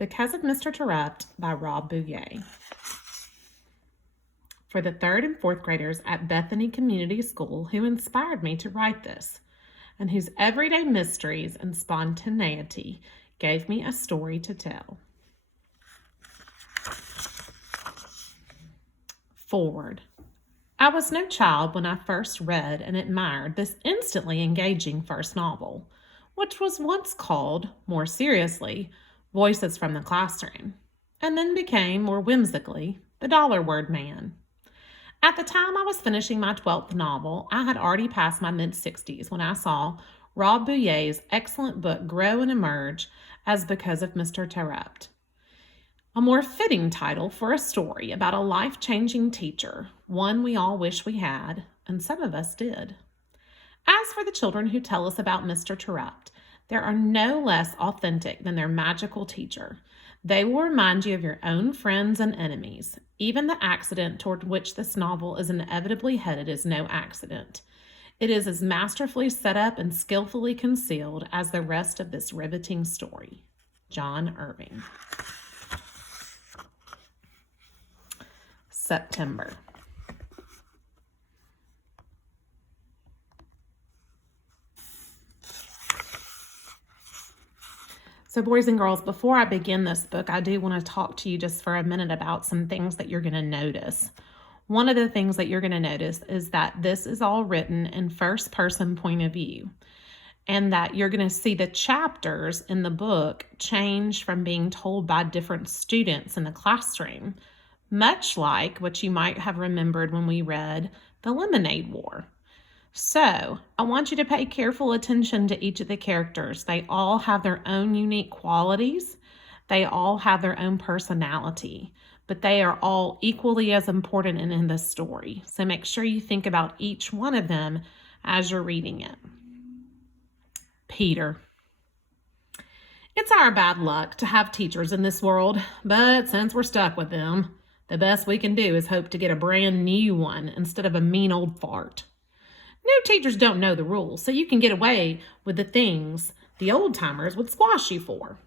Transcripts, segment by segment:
Because of Mr. Terupt by Buyea. For the 3rd and 4th graders at Bethany Community School who inspired me to write this, and whose everyday mysteries and spontaneity gave me a story to tell. Forward. I was no child when I first read and admired this instantly engaging first novel, which was once called, more seriously, Voices from the Classroom, and then became, more whimsically, The Dollar Word Man. At the time I was finishing my 12th novel, I had already passed my mid-60s when I saw Buyea's excellent book grow and emerge as Because of Mr. Terupt. A more fitting title for a story about a life-changing teacher, one we all wish we had, and some of us did. As for the children who tell us about Mr. Terupt, there are no less authentic than their magical teacher. They will remind you of your own friends and enemies. Even the accident toward which this novel is inevitably headed is no accident. It is as masterfully set up and skillfully concealed as the rest of this riveting story. John Irving. September. So boys and girls, before I begin this book, I do want to talk to you just for a minute about some things that you're going to notice. One of the things that you're going to notice is that this is all written in first person point of view, and that you're going to see the chapters in the book change from being told by different students in the classroom, much like what you might have remembered when we read The Lemonade War. So, I want you to pay careful attention to each of the characters. They all have their own unique qualities. They all have their own personality, but they are all equally as important in this story. So make sure you think about each one of them as you're reading it. Peter. It's our bad luck to have teachers in this world, but since we're stuck with them, the best we can do is hope to get a brand new one instead of a mean old fart. New teachers don't know the rules, so you can get away with the things the old-timers would squash you for.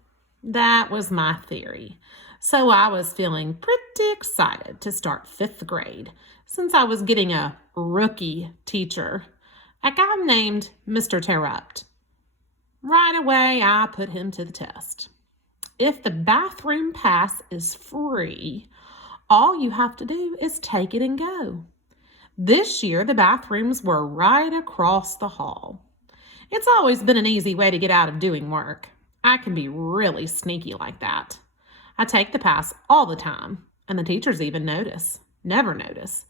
That was my theory. So I was feeling pretty excited to start 5th grade, since I was getting a rookie teacher, a guy named Mr. Terupt. Right away, I put him to the test. If the bathroom pass is free, all you have to do is take it and go. This year, the bathrooms were right across the hall. It's always been an easy way to get out of doing work. I can be really sneaky like that. I take the pass all the time, and the teachers even never notice.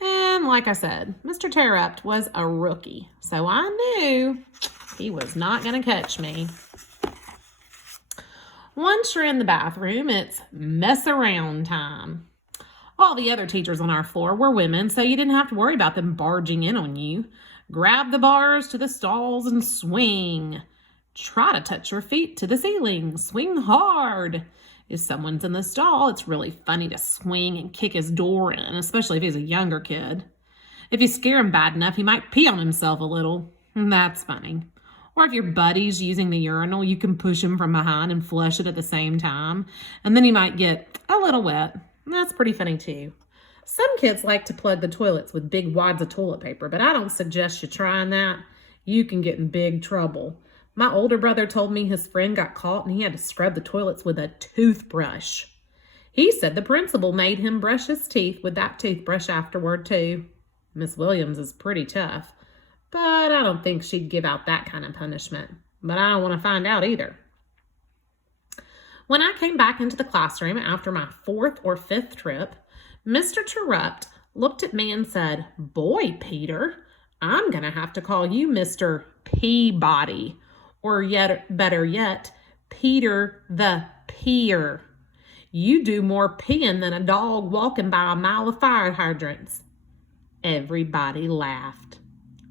And like I said, Mr. Terupt was a rookie, so I knew he was not going to catch me. Once you're in the bathroom, it's mess around time. All the other teachers on our floor were women, so you didn't have to worry about them barging in on you. Grab the bars to the stalls and swing. Try to touch your feet to the ceiling. Swing hard. If someone's in the stall, it's really funny to swing and kick his door in, especially if he's a younger kid. If you scare him bad enough, he might pee on himself a little. That's funny. Or if your buddy's using the urinal, you can push him from behind and flush it at the same time, and then he might get a little wet. That's pretty funny too. Some kids like to plug the toilets with big wads of toilet paper, but I don't suggest you trying that. You can get in big trouble. My older brother told me his friend got caught and he had to scrub the toilets with a toothbrush. He said the principal made him brush his teeth with that toothbrush afterward too. Miss Williams is pretty tough, but I don't think she'd give out that kind of punishment. But I don't want to find out either. When I came back into the classroom after my 4th or 5th trip, Mr. Terupt looked at me and said, "Boy, Peter, I'm going to have to call you Mr. Peabody, or yet better yet, Peter the Peer. You do more peeing than a dog walking by a mile of fire hydrants." Everybody laughed.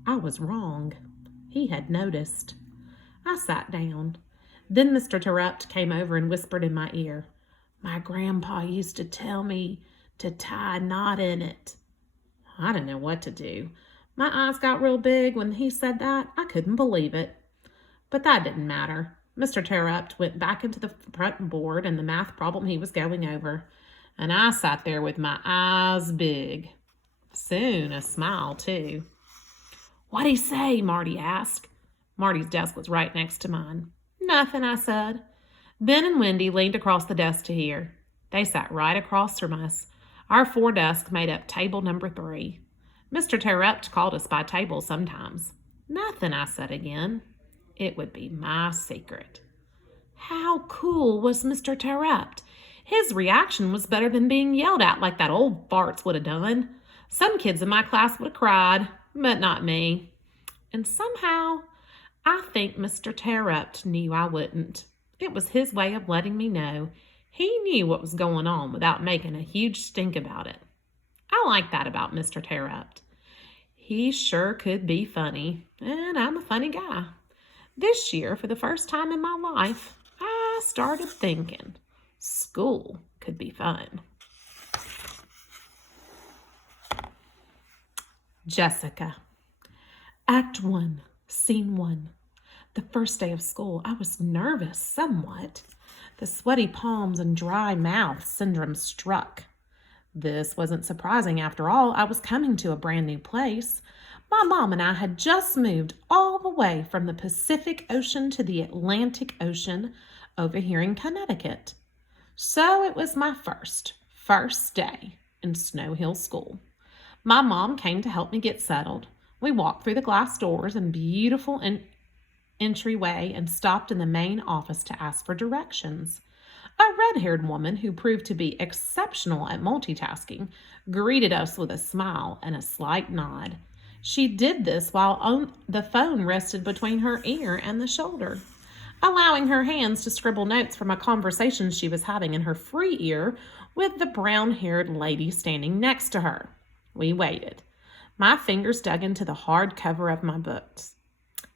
I was wrong. He had noticed. I sat down. Then Mr. Terupt came over and whispered in my ear, "My grandpa used to tell me to tie a knot in it." I didn't know what to do. My eyes got real big when he said that. I couldn't believe it. But that didn't matter. Mr. Terupt went back into the front board and the math problem he was going over, and I sat there with my eyes big. Soon a smile, too. "What'd he say?" Marty asked. Marty's desk was right next to mine. "Nothing," I said. Ben and Wendy leaned across the desk to hear. They sat right across from us. Our 4 desks made up table number 3. Mr. Terupt called us by table sometimes. "Nothing," I said again. It would be my secret. How cool was Mr. Terupt? His reaction was better than being yelled at like that old farts would have done. Some kids in my class would have cried, but not me. And somehow, I think Mr. Terupt knew I wouldn't. It was his way of letting me know he knew what was going on without making a huge stink about it. I like that about Mr. Terupt. He sure could be funny, and I'm a funny guy. This year, for the first time in my life, I started thinking school could be fun. Jessica. Act 1, Scene 1. The first day of school, I was nervous somewhat. The sweaty palms and dry mouth syndrome struck. This wasn't surprising after all. I was coming to a brand new place. My mom and I had just moved all the way from the Pacific Ocean to the Atlantic Ocean over here in Connecticut. So it was my first day in Snow Hill School. My mom came to help me get settled. We walked through the glass doors and beautiful entryway and stopped in the main office to ask for directions. A red-haired woman who proved to be exceptional at multitasking greeted us with a smile and a slight nod. She did this while the phone rested between her ear and the shoulder, allowing her hands to scribble notes from a conversation she was having in her free ear with the brown-haired lady standing next to her. We waited. My fingers dug into the hard cover of my books.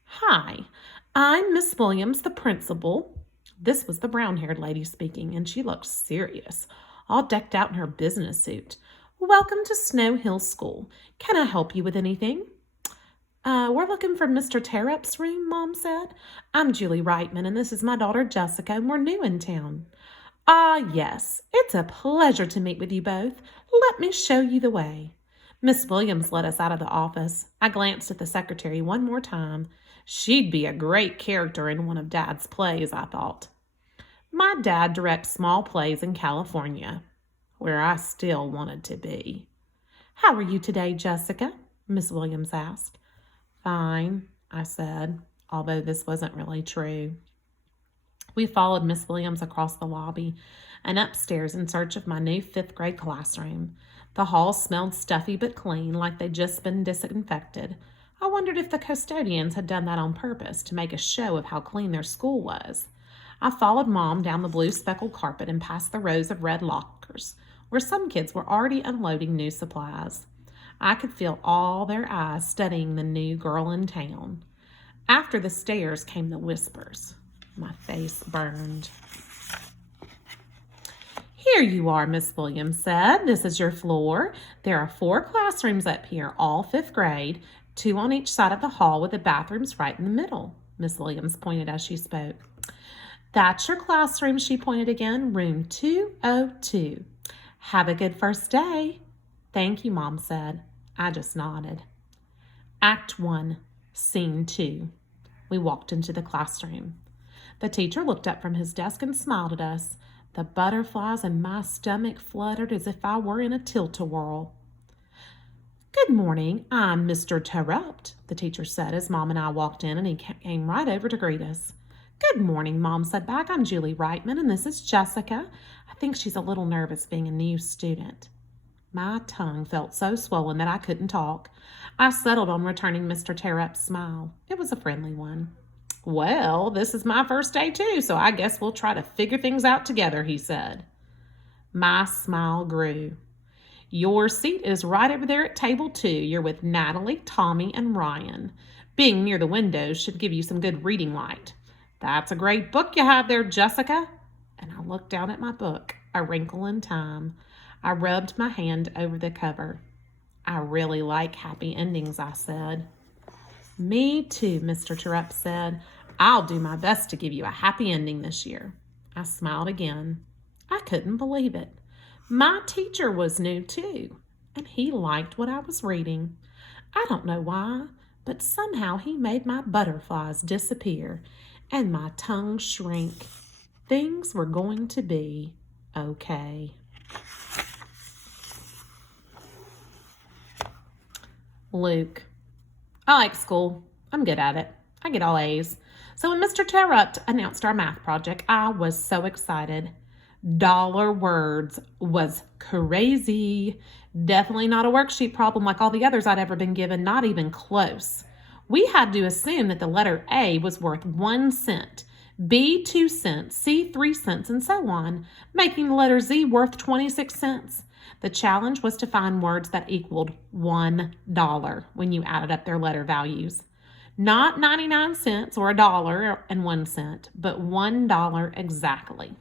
"Hi, I'm Miss Williams, the principal." This was the brown-haired lady speaking, and she looked serious, all decked out in her business suit. "Welcome to Snow Hill School. Can I help you with anything?" We're looking for Mr. Terupt's room," Mom said. "I'm Julie Reitman, and this is my daughter Jessica, and we're new in town." "Ah, yes. It's a pleasure to meet with you both. Let me show you the way." Miss Williams led us out of the office. I glanced at the secretary one more time. She'd be a great character in one of Dad's plays, I thought. My dad directs small plays in California, where I still wanted to be. "How are you today, Jessica?" Miss Williams asked. "Fine," I said, although this wasn't really true. We followed Miss Williams across the lobby and upstairs in search of my new 5th grade classroom. The hall smelled stuffy but clean, like they'd just been disinfected. I wondered if the custodians had done that on purpose to make a show of how clean their school was. I followed Mom down the blue speckled carpet and past the rows of red lockers, where some kids were already unloading new supplies. I could feel all their eyes studying the new girl in town. After the stares came the whispers. My face burned. "Here you are," Miss Williams said. "This is your floor. There are 4 classrooms up here, all 5th grade, 2 on each side of the hall with the bathrooms right in the middle." Miss Williams pointed as she spoke. "That's your classroom," she pointed again, "room 202. Have a good first day." "Thank you," Mom said. I just nodded. Act 1, Scene 2. We walked into the classroom. The teacher looked up from his desk and smiled at us. The butterflies in my stomach fluttered as if I were in a tilt-a-whirl. "Good morning, I'm Mr. Terupt," the teacher said as Mom and I walked in, and he came right over to greet us. "Good morning," Mom said back. "I'm Julie Reitman, and this is Jessica. I think she's a little nervous being a new student." My tongue felt so swollen that I couldn't talk. I settled on returning Mr. Terupt's smile. It was a friendly one. "Well, this is my first day too, so I guess we'll try to figure things out together," he said. My smile grew. "Your seat is right over there at table 2. You're with Natalie, Tommy, and Ryan. Being near the windows should give you some good reading light. That's a great book you have there, Jessica." And I looked down at my book, A Wrinkle in Time. I rubbed my hand over the cover. "I really like happy endings," I said. "Me too," Mr. Terupt said. I'll do my best to give you a happy ending this year." I smiled again. I couldn't believe it. My teacher was new too, and he liked what I was reading. I don't know why, but somehow he made my butterflies disappear and my tongue shrink. Things were going to be okay. Luke. I like school. I'm good at it. I get all A's. So when Mr. Terupt announced our math project, I was so excited. Dollar words was crazy. Definitely not a worksheet problem like all the others I'd ever been given, not even close. We had to assume that the letter A was worth 1 cent, B 2 cents, C 3 cents, and so on, making the letter Z worth 26 cents. The challenge was to find words that equaled $1 when you added up their letter values. Not 99 cents or $1.01, but $1 exactly.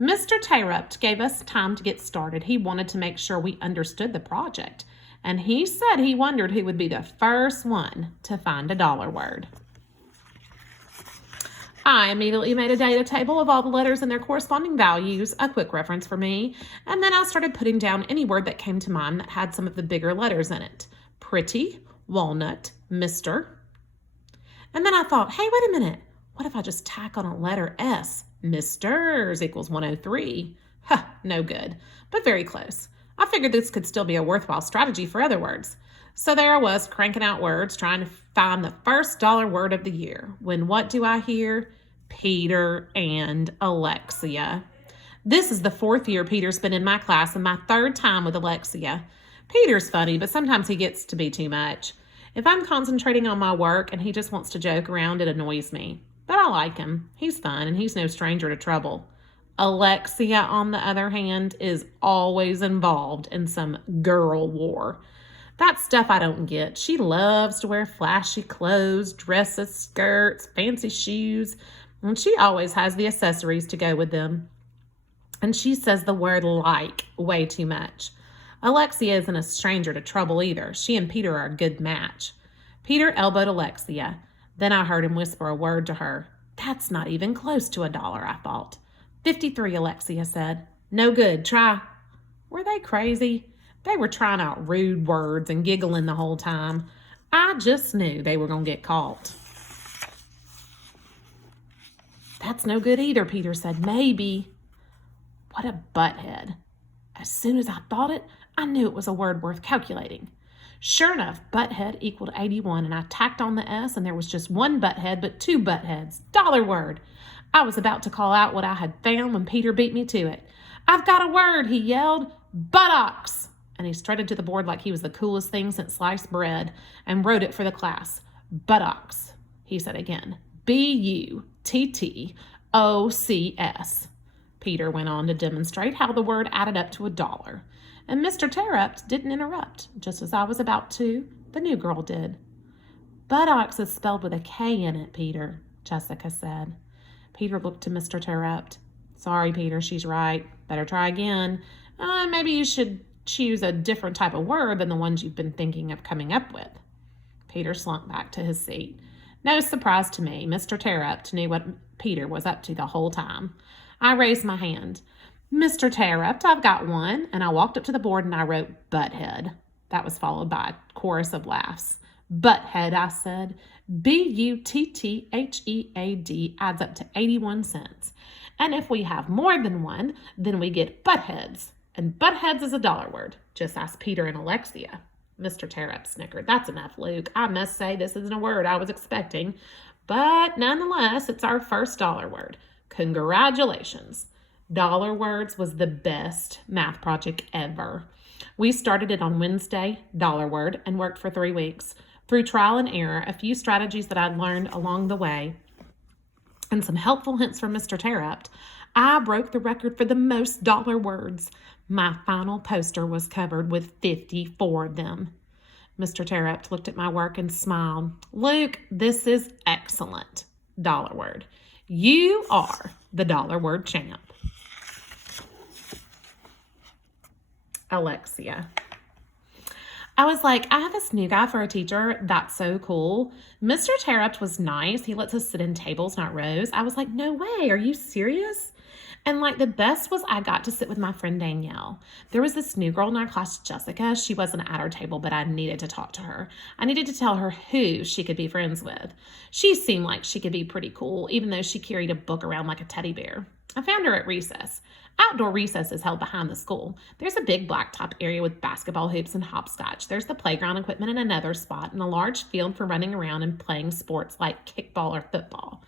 Mr. Terupt gave us time to get started. He wanted to make sure we understood the project, and he said he wondered who would be the first one to find a dollar word. I immediately made a data table of all the letters and their corresponding values, a quick reference for me, and then I started putting down any word that came to mind that had some of the bigger letters in it. Pretty, walnut, Mr. And then I thought, hey, wait a minute. What if I just tack on a letter S? Misters equals 103. Huh, no good, but very close. I figured this could still be a worthwhile strategy for other words. So there I was, cranking out words, trying to find the first dollar word of the year, when what do I hear? Peter and Alexia. This is the 4th year Peter's been in my class and my 3rd time with Alexia. Peter's funny, but sometimes he gets to be too much. If I'm concentrating on my work and he just wants to joke around, it annoys me. But I like him. He's fun and he's no stranger to trouble. Alexia, on the other hand, is always involved in some girl war. That's stuff I don't get. She loves to wear flashy clothes, dresses, skirts, fancy shoes, and she always has the accessories to go with them. And she says the word like way too much. Alexia isn't a stranger to trouble either. She and Peter are a good match. Peter elbowed Alexia. Then I heard him whisper a word to her. That's not even close to $1, I thought. 53, Alexia said. No good, try. Were they crazy? They were trying out rude words and giggling the whole time. I just knew they were going to get caught. That's no good either, Peter said. Maybe. What a butthead. As soon as I thought it, I knew it was a word worth calculating. Sure enough, butthead equaled 81, and I tacked on the S, and there was just one butthead, but 2 buttheads. Dollar word. I was about to call out what I had found when Peter beat me to it. I've got a word, he yelled. Buttocks. And he strutted to the board like he was the coolest thing since sliced bread and wrote it for the class. Buttocks, he said again. Buttocks. Peter went on to demonstrate how the word added up to $1. And Mr. Terupt didn't interrupt. Just as I was about to, the new girl did. Buttocks is spelled with a K in it, Peter, Jessica said. Peter looked to Mr. Terupt. Sorry, Peter, she's right. Better try again. Maybe you should choose a different type of word than the ones you've been thinking of coming up with. Peter slunk back to his seat. No surprise to me, Mr. Terupt knew what Peter was up to the whole time. I raised my hand. Mr. Terupt, I've got one. And I walked up to the board and I wrote butthead. That was followed by a chorus of laughs. Butthead, I said. Butthead adds up to 81 cents. And if we have more than one, then we get buttheads. And buttheads is a dollar word. Just ask Peter and Alexia. Mr. Terupt snickered. That's enough, Luke. I must say this isn't a word I was expecting. But nonetheless, it's our first dollar word. Congratulations. Dollar words was the best math project ever. We started it on Wednesday, dollar word, and worked for 3 weeks. Through trial and error, a few strategies that I'd learned along the way, and some helpful hints from Mr. Terupt, I broke the record for the most dollar words. My final poster was covered with 54 of them. Mr. Terupt looked at my work and smiled. Luke, this is excellent. Dollar word. You are the dollar word champ. Alexia. I was like, I have this new guy for a teacher. That's so cool. Mr. Terupt was nice. He lets us sit in tables, not rows. I was like, no way. Are you serious? And like the best was I got to sit with my friend Danielle. There was this new girl in our class, Jessica. She wasn't at our table, but I needed to talk to her. I needed to tell her who she could be friends with. She seemed like she could be pretty cool, even though she carried a book around like a teddy bear. I found her at recess. Outdoor recess is held behind the school. There's a big blacktop area with basketball hoops and hopscotch. There's the playground equipment in another spot and a large field for running around and playing sports like kickball or football.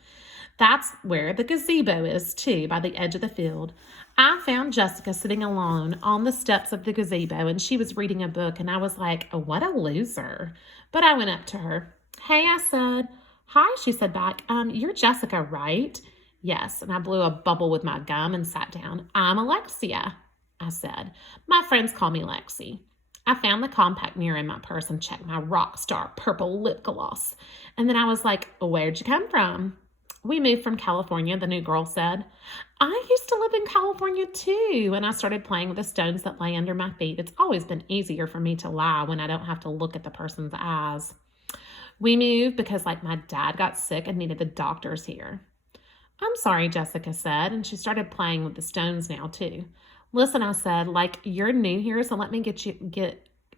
That's where the gazebo is, too, by the edge of the field. I found Jessica sitting alone on the steps of the gazebo, and she was reading a book, and I was like, oh, what a loser. But I went up to her. Hey, I said. Hi, she said back. You're Jessica, right? Yes, and I blew a bubble with my gum and sat down. I'm Alexia, I said. My friends call me Lexi. I found the compact mirror in my purse and checked my rock star purple lip gloss. And then I was like, where'd you come from? We moved from California, the new girl said. I used to live in California too, and I started playing with the stones that lay under my feet. It's always been easier for me to lie when I don't have to look at the person's eyes. We moved because like my dad got sick and needed the doctors here. I'm sorry, Jessica said, and she started playing with the stones now too. Listen, I said, like you're new here, so let me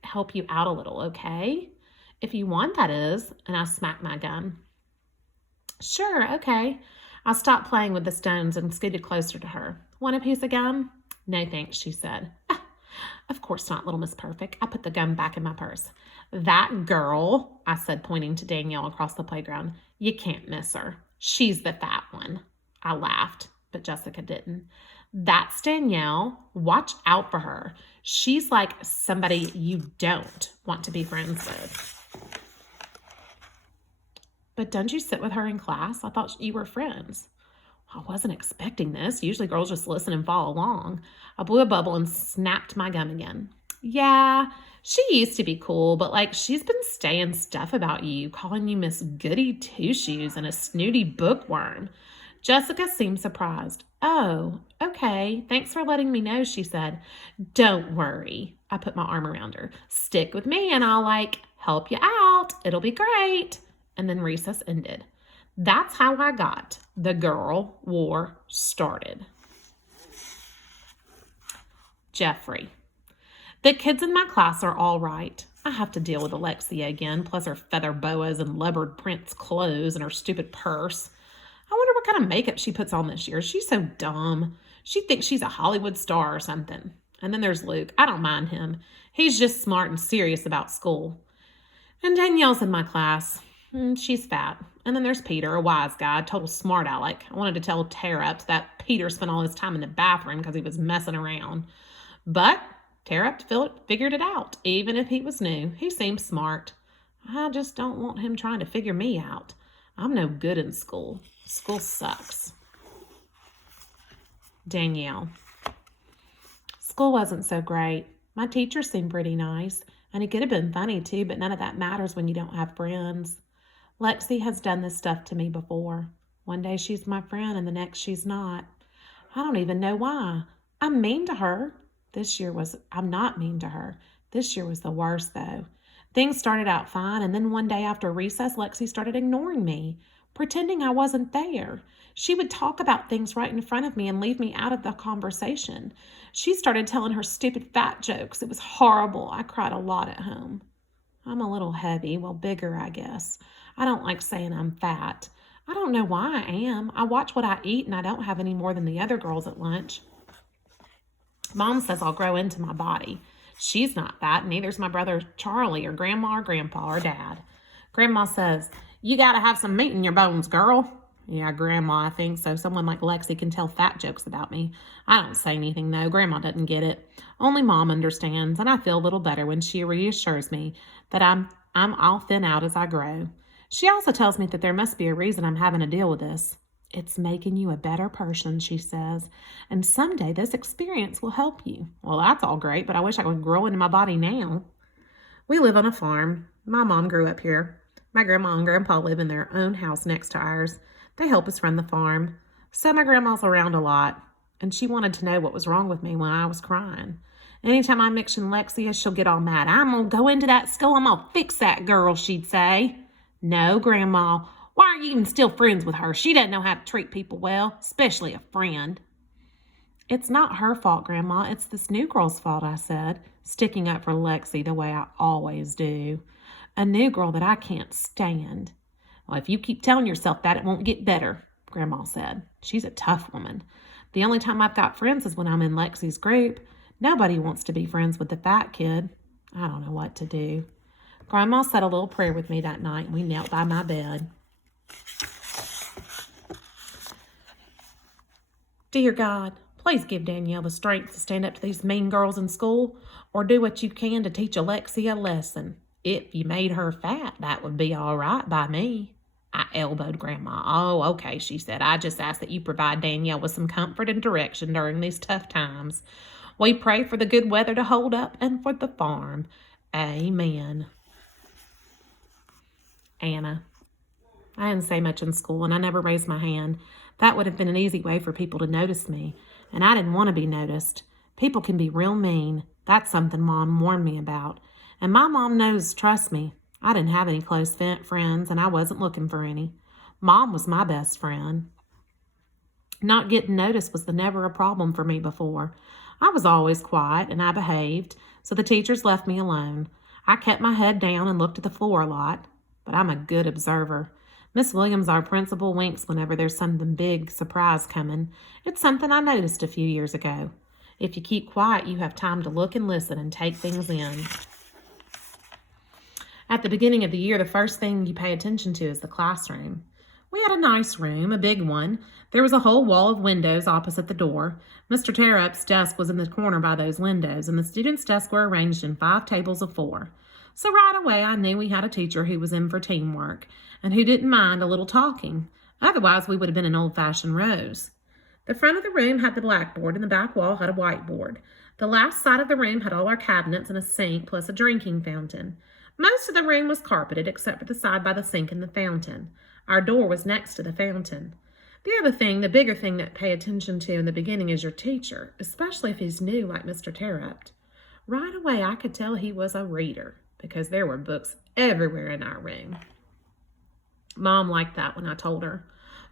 help you out a little, okay? If you want, that is, and I smacked my gun. Sure, okay. I stopped playing with the stones and scooted closer to her. Want a piece of gum? No, thanks, she said. Ah, of course not, little Miss Perfect. I put the gum back in my purse. That girl, I said, pointing to Danielle across the playground. You can't miss her. She's the fat one. I laughed, but Jessica didn't. That's Danielle. Watch out for her. She's like somebody you don't want to be friends with. But don't you sit with her in class? I thought you were friends. I wasn't expecting this. Usually girls just listen and follow along. I blew a bubble and snapped my gum again. Yeah, she used to be cool, but like she's been saying stuff about you, calling you Miss Goody Two-Shoes and a snooty bookworm. Jessica seemed surprised. Oh, okay. Thanks for letting me know, she said. Don't worry. I put my arm around her. Stick with me and I'll help you out. It'll be great. And then recess ended. That's how I got the girl war started. Jeffrey. The kids in my class are all right. I have to deal with Alexia again, plus her feather boas and leopard print clothes and her stupid purse. I wonder what kind of makeup she puts on this year. She's so dumb. She thinks she's a Hollywood star or something. And then there's Luke. I don't mind him. He's just smart and serious about school. And Danielle's in my class. She's fat. And then there's Peter, a wise guy, total smart aleck. I wanted to tell Terupt that Peter spent all his time in the bathroom because he was messing around. But Terupt figured it out, even if he was new. He seemed smart. I just don't want him trying to figure me out. I'm no good in school. School sucks. Danielle. School wasn't so great. My teacher seemed pretty nice, and he could have been funny too, but none of that matters when you don't have friends. Lexi has done this stuff to me before. One day she's my friend and the next she's not. I don't even know why. I'm mean to her. I'm not mean to her. This year was the worst though. Things started out fine and then one day after recess, Lexi started ignoring me, pretending I wasn't there. She would talk about things right in front of me and leave me out of the conversation. She started telling her stupid fat jokes. It was horrible. I cried a lot at home. I'm a little heavy, bigger, I guess. I don't like saying I'm fat. I don't know why I am. I watch what I eat and I don't have any more than the other girls at lunch. Mom says I'll grow into my body. She's not fat, neither's my brother Charlie or grandma or grandpa or dad. Grandma says, you gotta have some meat in your bones, girl. Yeah, Grandma, I think so. Someone like Lexi can tell fat jokes about me. I don't say anything, though. Grandma doesn't get it. Only Mom understands, and I feel a little better when she reassures me that I'll thin out as I grow. She also tells me that there must be a reason I'm having to deal with this. It's making you a better person, she says, and someday this experience will help you. Well, that's all great, but I wish I could grow into my body now. We live on a farm. My mom grew up here. My grandma and grandpa live in their own house next to ours. They help us run the farm. So my grandma's around a lot, and she wanted to know what was wrong with me when I was crying. Anytime I mention Lexia, she'll get all mad. I'm going to go into that school. I'm going to fix that girl, she'd say. No, Grandma. Why are you even still friends with her? She doesn't know how to treat people well, especially a friend. It's not her fault, Grandma. It's this new girl's fault, I said, sticking up for Lexi the way I always do. A new girl that I can't stand. Well, if you keep telling yourself that, it won't get better, Grandma said. She's a tough woman. The only time I've got friends is when I'm in Lexi's group. Nobody wants to be friends with the fat kid. I don't know what to do. Grandma said a little prayer with me that night, and we knelt by my bed. Dear God, please give Danielle the strength to stand up to these mean girls in school, or do what you can to teach Alexia a lesson. If you made her fat, that would be all right by me. I elbowed Grandma. Oh, okay, she said. I just ask that you provide Danielle with some comfort and direction during these tough times. We pray for the good weather to hold up and for the farm. Amen. Anna. I didn't say much in school, and I never raised my hand. That would have been an easy way for people to notice me, and I didn't want to be noticed. People can be real mean. That's something Mom warned me about. And my mom knows, trust me, I didn't have any close friends, and I wasn't looking for any. Mom was my best friend. Not getting noticed was never a problem for me before. I was always quiet, and I behaved, so the teachers left me alone. I kept my head down and looked at the floor a lot, but I'm a good observer. Miss Williams, our principal, winks whenever there's something big surprise coming. It's something I noticed a few years ago. If you keep quiet, you have time to look and listen and take things in. At the beginning of the year, the first thing you pay attention to is the classroom. We had a nice room, a big one. There was a whole wall of windows opposite the door. Mr. Terup's desk was in the corner by those windows, and the students' desks were arranged in 5 tables of 4. So right away, I knew we had a teacher who was in for teamwork and who didn't mind a little talking. Otherwise, we would have been in old-fashioned rows. The front of the room had the blackboard, and the back wall had a whiteboard. The last side of the room had all our cabinets and a sink, plus a drinking fountain. Most of the room was carpeted, except for the side by the sink and the fountain. Our door was next to the fountain. The other thing, the bigger thing that pay attention to in the beginning is your teacher, especially if he's new like Mr. Terupt. Right away, I could tell he was a reader, because there were books everywhere in our room. Mom liked that when I told her.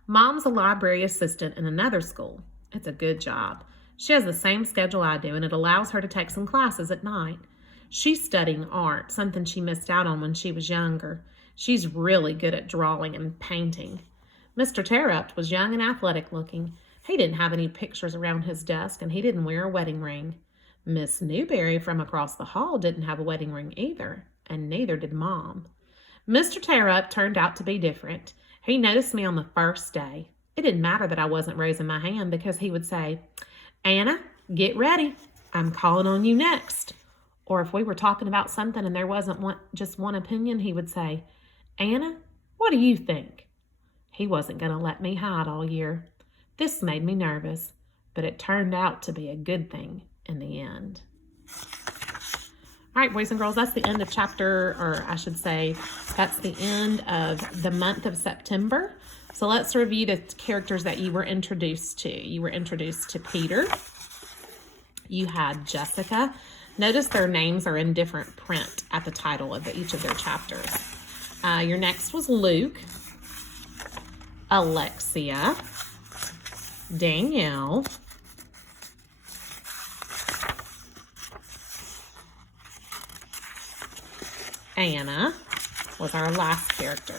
Mom's a library assistant in another school. It's a good job. She has the same schedule I do, and it allows her to take some classes at night. She's studying art, something she missed out on when she was younger. She's really good at drawing and painting. Mr. Terupt was young and athletic looking. He didn't have any pictures around his desk, and he didn't wear a wedding ring. Miss Newberry from across the hall didn't have a wedding ring either, and neither did Mom. Mr. Terupt turned out to be different. He noticed me on the first day. It didn't matter that I wasn't raising my hand, because he would say, Anna, get ready. I'm calling on you next. Or if we were talking about something and there wasn't just one opinion, he would say, Anna, what do you think? He wasn't going to let me hide all year. This made me nervous, but it turned out to be a good thing in the end. All right, boys and girls, that's the end of that's the end of the month of September. So let's review the characters that you were introduced to. You were introduced to Peter. You had Jessica. Notice their names are in different print at the title of each of their chapters. Your next was Luke, Alexia, Danielle, Anna was our last character.